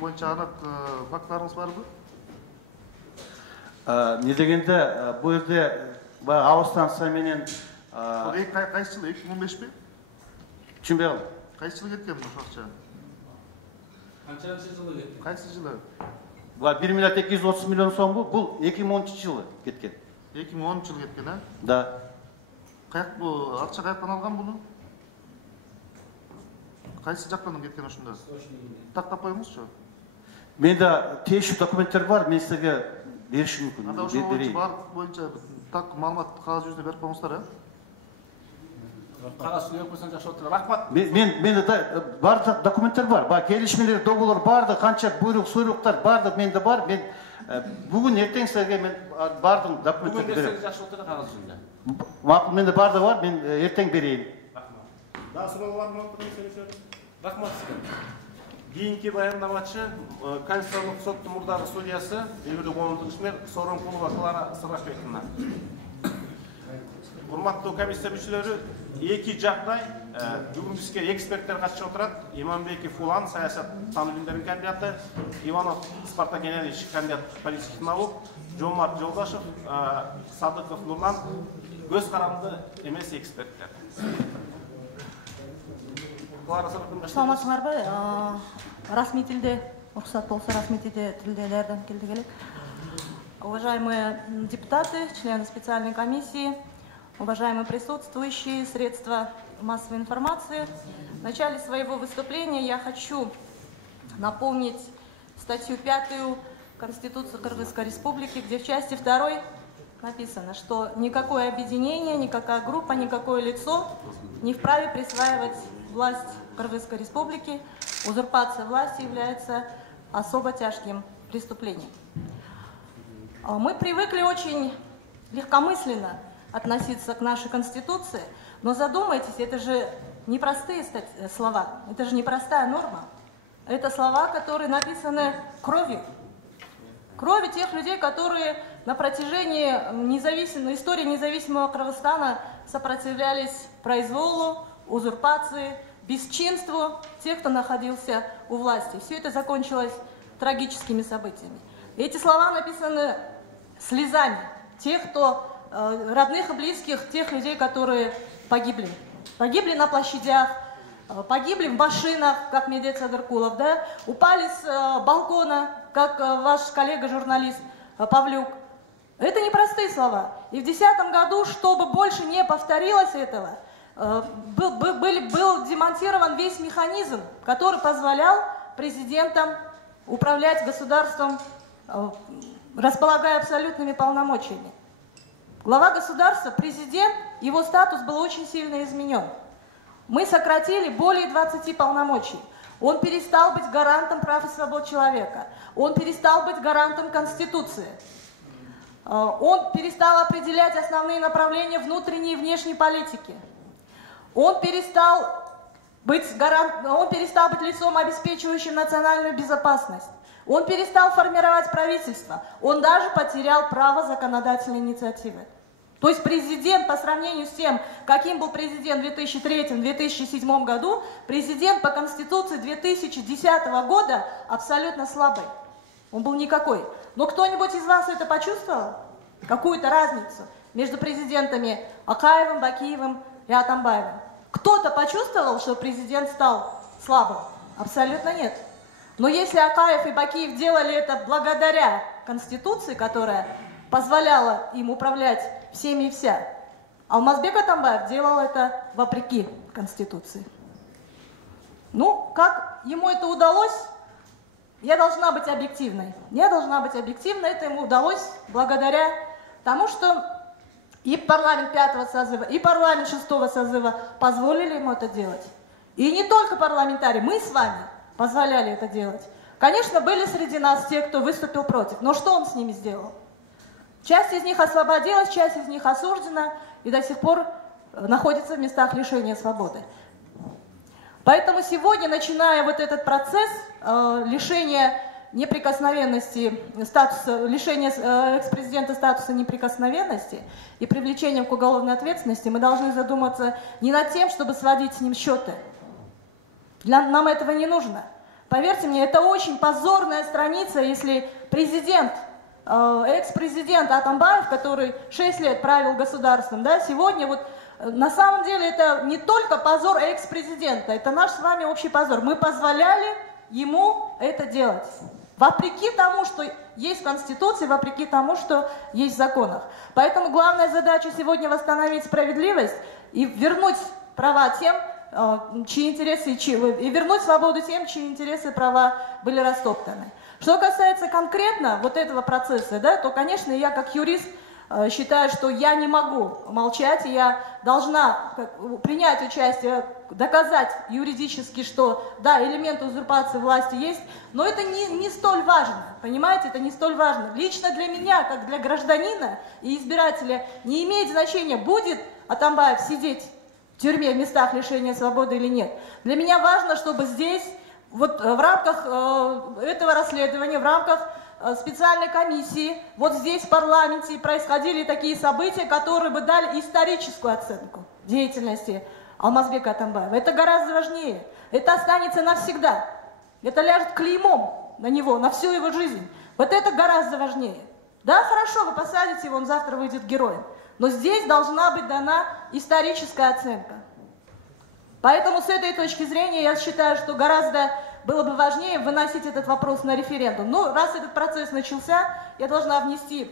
боюнча анық факттарыңыз барбы? Не дегенде, бұл жерде ауыз станция менен... Қайсы жылы, 2015 пе? Түсінбей қалдым. Қайсы жылы кеткен бұл ақша? Қаншаншы жылы кеткен? Қайсы жылы? 1 миллиард 230 миллион сом бұл 2013 жылы кеткен. 2013 жылы кеткен, а? Да. Бұл ақша қаяқтан алған бұны? Қайсы жақтан кеткен ұшында? Тақтап қойыңызшы? Менде тиешті документтер бар, мен сізге берішім мүмкін. Анда ошол бойынша так маалымат қағаз жүзіне беріп қойыңыздар, а? Қағаз жүзіне қойсан жақсы отыр. Рахмат. Менде бар документтер бар. Келісімдер, договор барды, қанша бұйрық, сұйрықтар барды, менде бар. Мен бүгін ертең сізге мен бардың документтерді беремін. Бүгін берсеңіз жақсы отыр қағаз жүзінде. Мақұл, менде барды бар, мен ертең берейін. Да, сұрау бар ма? Рахмат сізге. Кейінгі баяндамашы Конституциялық соттың мұрдағы судьясы Бейбірлік Омындығышмер Сооронкулова Клара Сырахбековна. Құрметті комиссия мүшелері, екі жағдай бүгін бізге эксперттер қатысып отырады. Иманбеков Улан, саясат тану білімдерінің кандидаты, Иванов Спартак Геннадьевич, кандидат политический наук, Жомарт Жолдашев, Садықов Нұрлан, өз қарамды емес эксперттер. Саламатсыңар ба? Расми тілде, рұқсат болса расми тілдерден келді келек. Уважаемые депутаты, члены специальной комиссии, уважаемые присутствующие, средства массовой информации, в начале своего выступления я хочу напомнить статью 5 Конституции Кыргызской Республики, где в части 2 написано, что никакое объединение, никакая группа, никакое лицо не вправе присваивать власть Кыргызской Республики. Узурпация власти является особо тяжким преступлением. Мы привыкли очень легкомысленно относиться к нашей Конституции, но задумайтесь, это же не простые слова, это же не простая норма. Это слова, которые написаны кровью. Кровью тех людей, которые на протяжении истории независимого Кыргызстана сопротивлялись произволу, узурпации, бесчинству тех, кто находился у власти. Все это закончилось трагическими событиями. Эти слова написаны слезами тех, кто родных и близких, тех людей, которые погибли. Погибли на площадях, погибли в машинах, как Медет Садыркулов, да? Упали с балкона, как ваш коллега-журналист Павлюк. Это непростые слова. И в 2010 году, чтобы больше не повторилось этого, был демонтирован весь механизм, который позволял президентам управлять государством, располагая абсолютными полномочиями. Глава государства, президент, его статус был очень сильно изменен. Мы сократили более 20 полномочий. Он перестал быть гарантом прав и свобод человека. Он перестал быть гарантом Конституции. Он перестал определять основные направления внутренней и внешней политики. Он перестал быть лицом, обеспечивающим национальную безопасность. Он перестал формировать правительство. Он даже потерял право законодательной инициативы. То есть президент, по сравнению с тем, каким был президент в 2003-2007 году, президент по Конституции 2010 года абсолютно слабый. Он был никакой. Но кто-нибудь из вас это почувствовал? Какую-то разницу между президентами Акаевым, Бакиевым и Атамбаевым? Кто-то почувствовал, что президент стал слабым? Абсолютно нет. Но если Акаев и Бакиев делали это благодаря Конституции, которая позволяла им управлять всеми и вся, Алмазбек Атамбаев делал это вопреки Конституции. Ну, как ему это удалось? Я должна быть объективной. Это ему удалось благодаря тому, что и парламент 5-го созыва, и парламент 6-го созыва позволили ему это делать. И не только парламентарии, мы с вами позволяли это делать. Конечно, были среди нас те, кто выступил против. Но что он с ними сделал? Часть из них освободилась, часть из них осуждена и до сих пор находится в местах лишения свободы. Поэтому сегодня, начиная вот этот процесс лишения неприкосновенности, лишения экс-президента статуса неприкосновенности и привлечения к уголовной ответственности, мы должны задуматься не над тем, чтобы сводить с ним счеты. Нам этого не нужно. поверьте мне, это очень позорная страница, если президент, экс-президент Атамбаев, который 6 лет правил государством, да, сегодня вот на самом деле это не только позор экс-президента, это наш с вами общий позор. Мы позволяли ему это делать. Вопреки тому, что есть в Конституции, вопреки тому, что есть в законах. Поэтому главная задача сегодня восстановить справедливость и вернуть права тем, чьи интересы, и вернуть свободу тем, чьи интересы и права были растоптаны. Что касается конкретно вот этого процесса, да, то, конечно, я как юрист считаю, что я не могу молчать, и я должна принять участие, доказать юридически, что да, элементы узурпации власти есть, но это не столь важно, понимаете, это не столь важно. Лично для меня, как для гражданина и избирателя, не имеет значения, будет Атамбаев сидеть в тюрьме в местах лишения свободы или нет. Для меня важно, чтобы здесь, вот в рамках этого расследования, в рамках специальной комиссии, вот здесь в парламенте происходили такие события, которые бы дали историческую оценку деятельности Алмазбека Атамбаева. Это гораздо важнее. Это останется навсегда. Это ляжет клеймом на него, на всю его жизнь. Вот это гораздо важнее. Да, хорошо, вы посадите его, он завтра выйдет героем. Но здесь должна быть дана историческая оценка. Поэтому с этой точки зрения я считаю, что гораздо было бы важнее выносить этот вопрос на референдум. Ну, раз этот процесс начался, я должна внести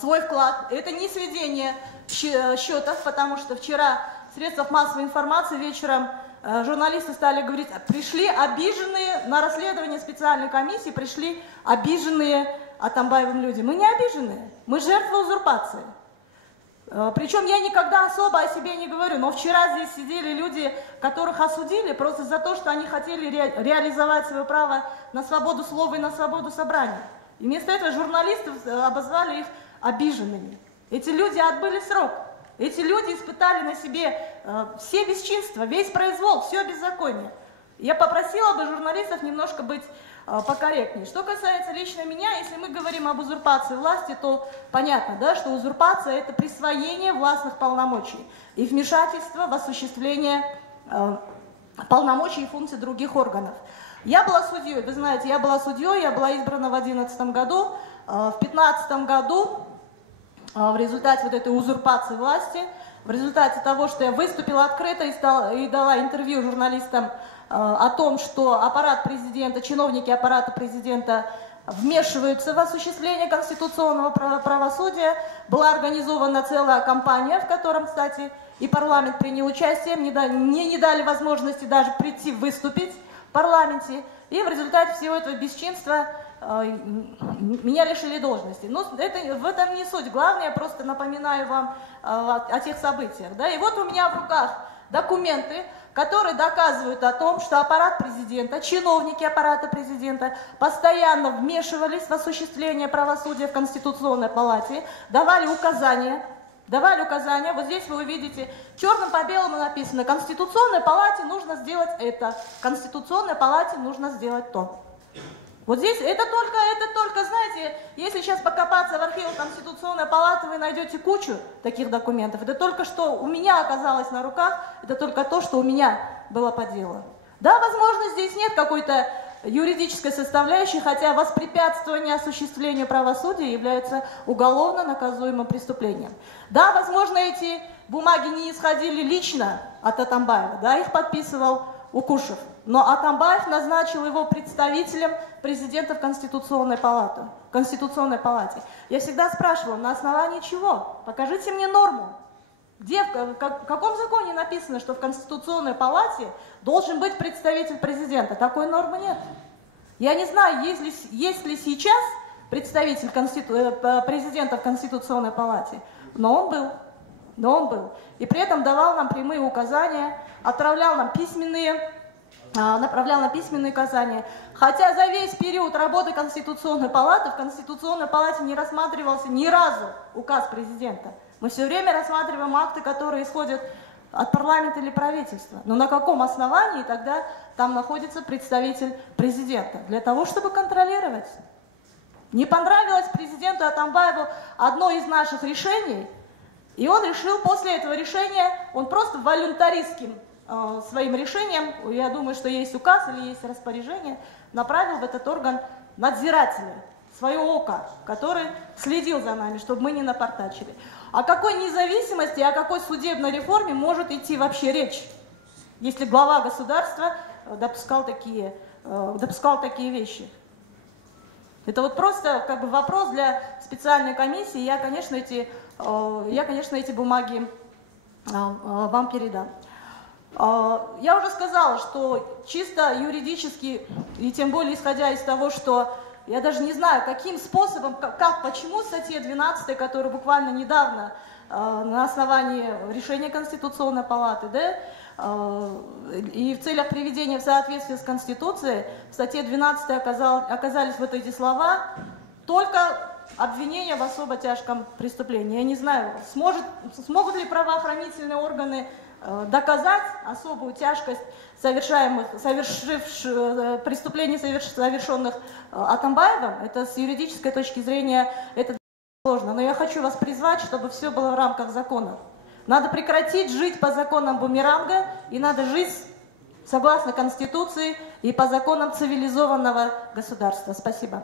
свой вклад. Это не сведение счетов, потому что вчера в средствах массовой информации вечером журналисты стали говорить, пришли обиженные на расследование специальной комиссии, пришли обиженные Атамбаевым люди. Мы не обиженные, мы жертвы узурпации. Причем я никогда особо о себе не говорю, но вчера здесь сидели люди, которых осудили просто за то, что они хотели реализовать свое право на свободу слова и на свободу собрания. И вместо этого журналисты обозвали их обиженными. Эти люди отбыли срок. Эти люди испытали на себе все бесчинства, весь произвол, все беззаконие. Я попросила бы журналистов немножко быть покорректнее. Что касается лично меня, если мы говорим об узурпации власти, то понятно, да, что узурпация – это присвоение властных полномочий и вмешательство в осуществление полномочий и функций других органов. Я была судьей, вы знаете, я была судьей, я была избрана в 2011 году. В 2015 году в результате вот этой узурпации власти, в результате того, что я выступила открыто и дала интервью журналистам о том, что аппарат президента, чиновники аппарата президента вмешиваются в осуществление конституционного правосудия. Была организована целая кампания, в котором, кстати, и парламент принял участие. Мне не дали возможности даже прийти выступить в парламенте. И в результате всего этого бесчинства меня лишили должности. Но в этом не суть. Главное, я просто напоминаю вам о тех событиях. Да? И вот у меня в руках документы, которые доказывают о том, что аппарат президента, чиновники аппарата президента постоянно вмешивались в осуществление правосудия в Конституционной палате, давали указания. Вот здесь вы увидите, черным по белому написано, Конституционной палате нужно сделать это, Конституционной палате нужно сделать то. Вот здесь это только, знаете, если сейчас покопаться в архивах Конституционной палаты, вы найдете кучу таких документов. Это только что у меня оказалось на руках, это только то, что у меня было по делу. Да, возможно, здесь нет какой-то юридической составляющей, хотя воспрепятствование осуществлению правосудия является уголовно наказуемым преступлением. Да, возможно, эти бумаги не исходили лично от Атамбаева, да, их подписывал Укушев. Но Атамбаев назначил его представителем президента в Конституционной палате. Я всегда спрашивала, на основании чего? Покажите мне норму. Где, в каком законе написано, что в Конституционной палате должен быть представитель президента? Такой нормы нет. Я не знаю, есть ли сейчас представитель президента в Конституционной палате, но он был. И при этом давал нам прямые указания, направлял на письменные указания. Хотя за весь период работы Конституционной палаты в Конституционной палате не рассматривался ни разу указ президента. Мы все время рассматриваем акты, которые исходят от парламента или правительства. Но на каком основании тогда там находится представитель президента? Для того, чтобы контролировать. Не понравилось президенту Атамбаеву одно из наших решений, и он решил после этого решения, он просто волюнтаристским своим решением, я думаю, что есть указ или есть распоряжение, направил в этот орган надзирателя, свое око, который следил за нами, чтобы мы не напортачили. О какой независимости, о какой судебной реформе может идти вообще речь, если глава государства допускал такие вещи? Это вот просто как бы вопрос для специальной комиссии. Я, конечно, эти бумаги вам передам. Я уже сказала, что чисто юридически, и тем более исходя из того, что я даже не знаю, каким способом, почему статья 12, которая буквально недавно на основании решения Конституционной палаты, да, и в целях приведения в соответствие с Конституцией, в статье 12 оказались вот эти слова, только обвинение в особо тяжком преступлении. Я не знаю, смогут ли правоохранительные органы доказать особую тяжкость преступлений, совершенных Атамбаевым. Это с юридической точки зрения это сложно. Но я хочу вас призвать, чтобы все было в рамках закона. Надо прекратить жить по законам бумеранга, и надо жить согласно Конституции и по законам цивилизованного государства. Спасибо.